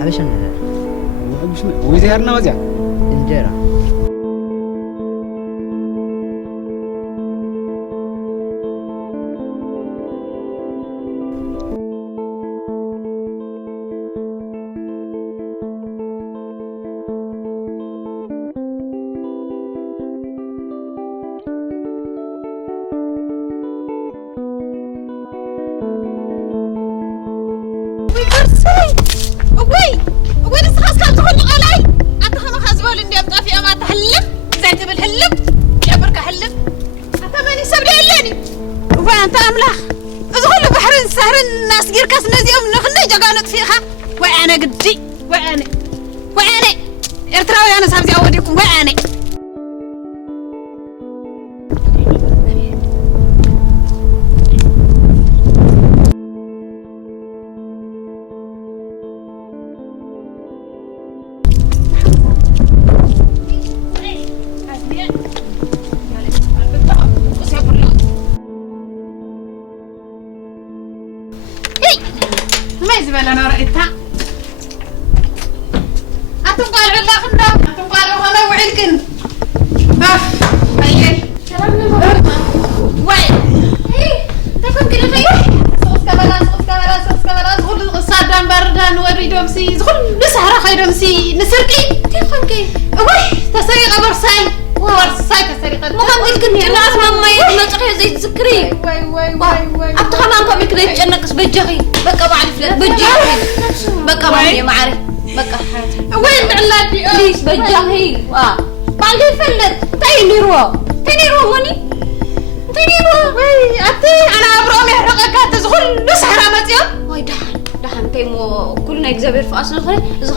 حبشنا وزيارنا وزيا انجيرا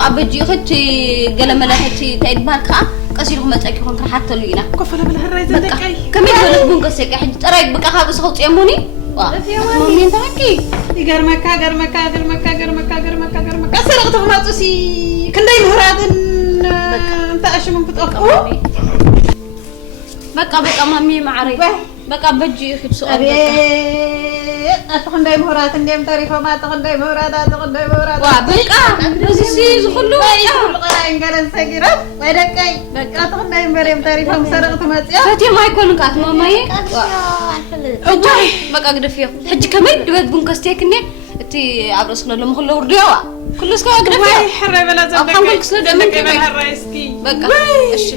بجي ختي قال ملاحتي تعيد بالك قصير ما تاكي كون حتى لينا كفله بالهراي زدقاي كمل ولد بون قسك حج طراي بقى خابس خوت يموني مين تاكي يغرمك سرقت ماطسي كنداي مهرادن انت اشمن بتوقف بقى مامي معري بقى بجي خد سؤال أتخندي مهرات نديم تاريخه ما تخندي مهرات بقى بس سي زخلو قراين قرن سجرب ودكاي بقى تخندي مريم تاريخه مسرقت ماتيا فتي ما يكون كات مامي بقى قدفيا حج كمل دوت بنكستيكني تي عبرسنا لما كله ورديوا كل سكا قدفيا حري بلا زبك خليك سلو دمك الرايسكي بقى ايش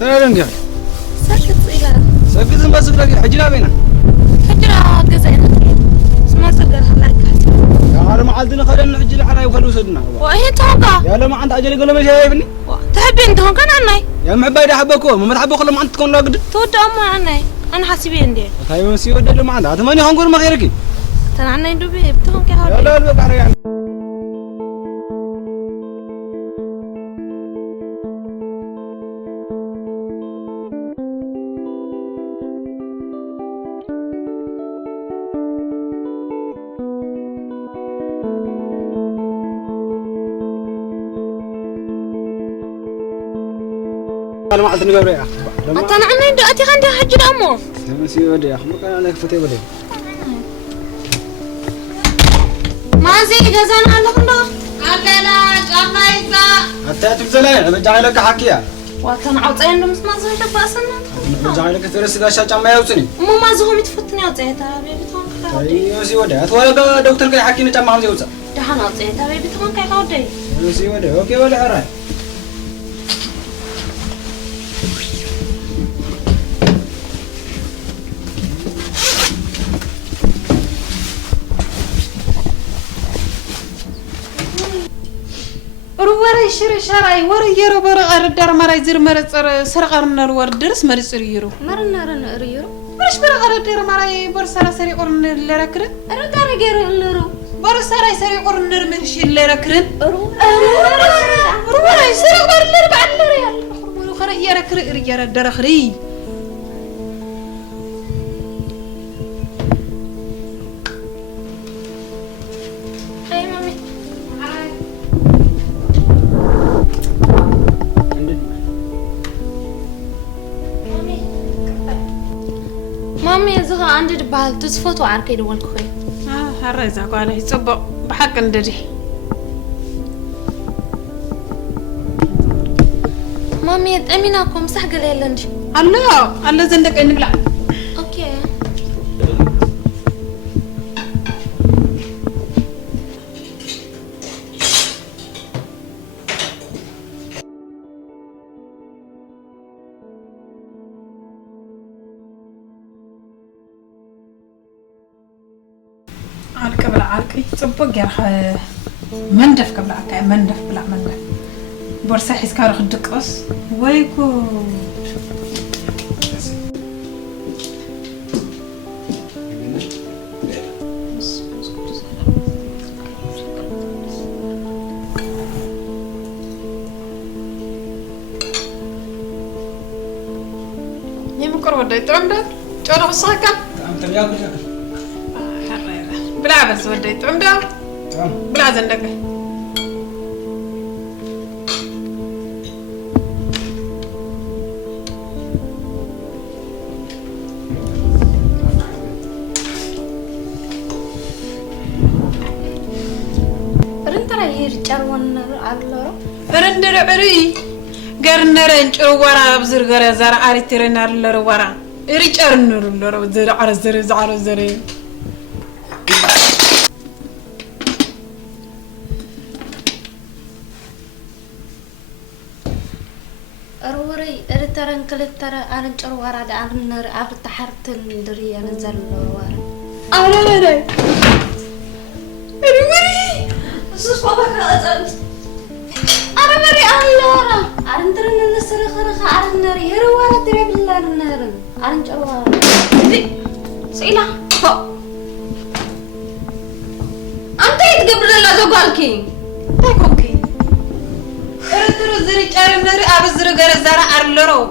ترى سكت ما سكت حجنا بينا حجنا قزينا ما سكت خلاك يا هذا ما عندنا خلينا نحجل على وخلوا سدنا وهي توقع يا لما عند عجل يقول ما شايفني تحبي انت هون كان عني يا معبايد احبكم ما تحبوا خلوا ما عند تكون لاقد تود امو عني انا حاسبي عندي هاي مسي ودل ما عندها ثمانية هنقول ما غيرك ترى عني دوبي بتهون كهول لا بقى يعني أنا ما عندي قبل يا أخي. أنت أنا عندي دقتي عندي حج الأمو. تمسي ودي يا أخي ما كان عليك فتي بدي. ما زي جزان على الله. علينا جمايزة. حتى تبزلين أنا جاي لك حكيها. وأنا عاوزين لهم ما زي تبصنا. جاي لك ترسل أشياء جماعي وصني. ما زهم يتفتني عاوزين تابي بتهون كذا. تمسي ودي. أتوقع دكتور كي حكيني جماعة زي وصل. دهان عاوزين تابي بتهون كذا ودي. تمسي ودي. أوكي ولا حرام. وري شراي وري يرو برا ردار مراي زر مرصر سرقرنا الوردرس مرصر يرو مرنا يرو مش برا ردار مراي برسرا سري قرن لركر ردار غير لرو برسرا سري قرن مرش لركر رو وري سري قرن لربع لريال خربو خري يركر يرا درخري مامي زغا عندي دبال تصفوت وعركي دولك خوي هرزا قال يصبق بحق ندري مامي أميناكم صح قال يلا نجي الله زندك نبلع اوكي عاركي صبق يا مندف قبل عكا مندف بلا مندف بورصة حيس كارو خدقص ويكو يمكن ودي ترمد جرى الصاكة بلا بس ودي ترمد بلا زندق رندر عري قرنرن ورا بزر غرا زرا اريترن على ورا ريچرن لورو زر على زر زعر زر أروري أرترن كلترا أرنجر ورا دا أرنر أرتحرت ندري أنزل ورا أروري سوس بابا كذا أروري أهلورا أرنترن السر خرخ أرنري هرو ورا تريب الأرنر أرنجر ورا سئلة أنت يتقبل الله زوجالكي تاكوكي ارترو زري چارنر ابزر غر زرا ارلرو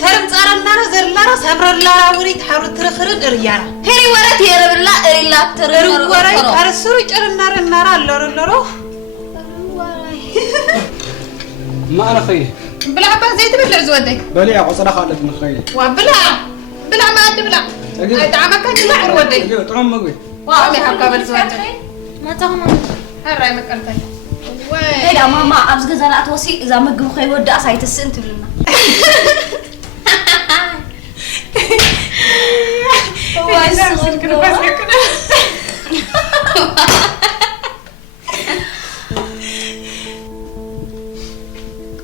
ترم صارنار زرلارا سبرلارا وري تحر ترخرن اريارا هري ورا تيرب الله اريلا ترر ورا ارسرو چارنار نارا لرلرو ما أنا خيه بلع بزيت بلع زودك بليع وصلا خالد من خيه وبلع بلع ما قد بلع دعمك بلع ودك طعم مقوي وامي حبك بزودك ما تهم هراي مكرتك هيدا ماما أبز جزالات وسي إذا مجمو خي ودا سايت السنت لنا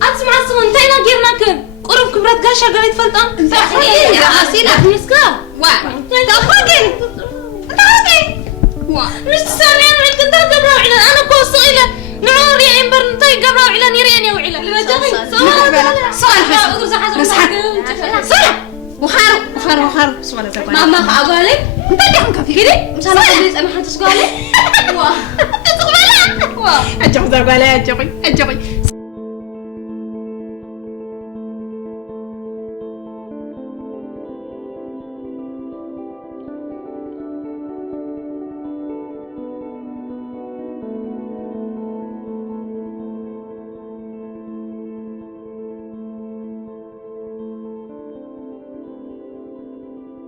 أسمع أنتينا جيرناكن قرب كبرت قاشة قريت فلتان يا أسيلة مسكا تفاقين مش تسامعين ريت كنت قبل أنا كوصيلة نور يا إمبر نتاي قبل وعلا نيريني وعلا لبجاي صار وخارو سؤال زبان ماما أقولي أنت كم كفيري مش أنا قلت أنا حنتش قالي واه تقبلها واه أجمع زبالة أجمع